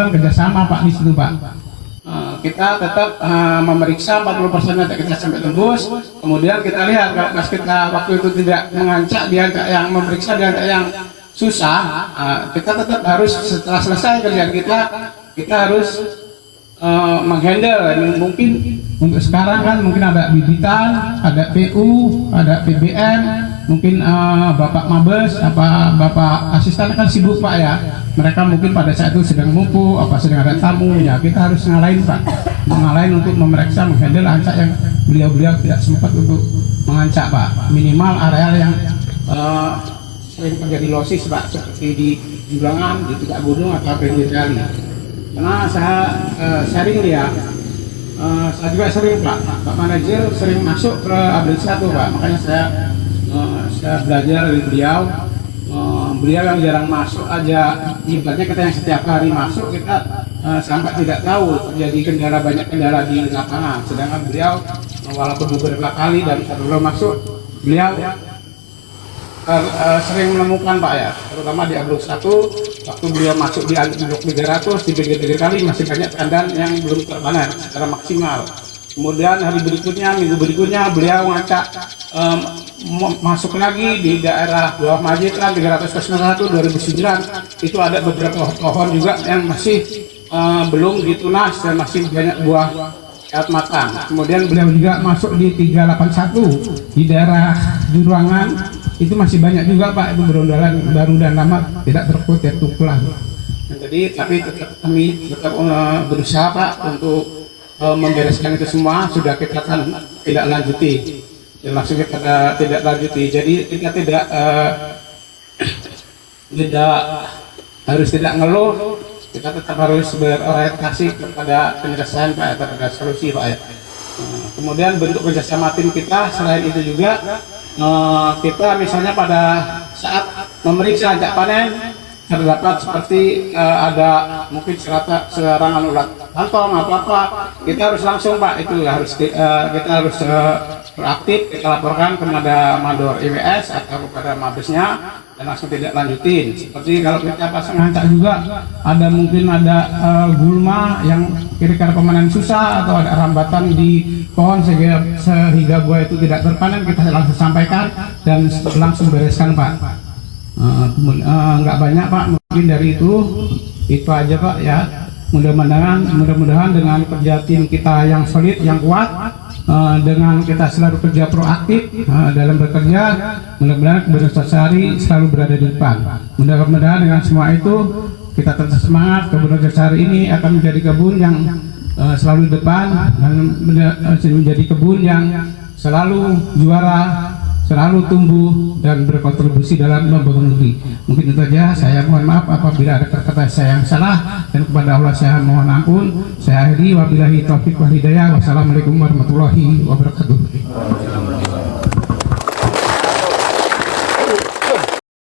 melakukan kerjasama Pak di situ Pak. Kita tetap memeriksa 40% kita sampai tembus. Kemudian kita lihat kalau pas kita waktu itu tidak mengancak dia yang memeriksa dia yang susah, kita tetap harus setelah selesai kerjaan kita harus menghandle. Mungkin untuk sekarang kan mungkin ada bibitan, ada PU, ada PBM, mungkin Bapak Mabes, apa Bapak asisten kan sibuk Pak ya. Mereka mungkin pada saat itu sedang mumpuk, apa sedang ada tamu ya, kita harus ngalahin Pak, mengalahin untuk memeriksa, menghandle ancak yang beliau-beliau tidak sempat untuk mengancak Pak. Minimal areal yang sering terjadi losis Pak, seperti di Julangan, di Tiga Gunung atau pinggir kali. Karena saya sharing dia, saya juga sering Pak manajer sering masuk ke update 1 Pak, makanya saya belajar dari beliau. Beliau yang jarang masuk aja, ibaratnya kita yang setiap hari masuk kita sampai tidak tahu terjadi banyak kendala di lapangan. Sedangkan beliau walaupun beberapa kali dan sebelum masuk beliau sering menemukan Pak ya, terutama di Ablok 1 waktu beliau masuk di Ablok 300 di BG kali masih banyak kandang yang belum terpanen secara maksimal. Kemudian hari berikutnya, minggu berikutnya beliau ngacak masuk lagi di daerah Bawah Majid kan 301 2009 itu ada beberapa pohon juga yang masih belum ditunas dan masih banyak buah saat matang. Kemudian beliau juga masuk di 381 di daerah Jurangan itu masih banyak juga Pak, itu berondalan baru dan lama tidak terkuat tukulan. Jadi tapi kami tetap berusaha Pak untuk membereskan itu semua. Sudah kita kan tidak lanjuti dan langsung kita tidak lanjuti, jadi kita tidak harus tidak ngeluh, kita tetap harus berorientasi kepada penyelesaian Pak, kepada solusi Pak ya. Kemudian bentuk kerjasama tim kita selain itu juga kita misalnya pada saat memeriksa ancak panen terdapat seperti ada mungkin serangan ulat kantong apa kita harus langsung Pak, itu harus kita harus proaktif, kita laporkan kepada mandor IWS atau kepada mabesnya dan langsung tidak lanjutin. Seperti kalau kita pasang ancak juga ada mungkin ada gulma yang kira-kira pemanen susah atau ada rambatan di pohon sehingga buah itu tidak terpanen, kita langsung sampaikan dan langsung bereskan Pak. Nggak banyak Pak, mungkin dari itu aja Pak ya. Mudah-mudahan dengan kerja tim kita yang solid, yang kuat, dengan kita selalu kerja proaktif dalam bekerja, mudah-mudahan Kebun Sari selalu berada di depan. Mudah-mudahan dengan semua itu kita tetap semangat. Kebun Sari ini akan menjadi kebun yang selalu di depan dan menjadi kebun yang selalu juara, selalu tumbuh dan berkontribusi dalam membangun negeri. Mungkin itu saja, saya mohon maaf apabila ada kata-kata saya yang salah, dan kepada Allah saya mohon ampun. Saya akhiri, wabillahi taufiq wal hidayah. Wassalamualaikum warahmatullahi wabarakatuh.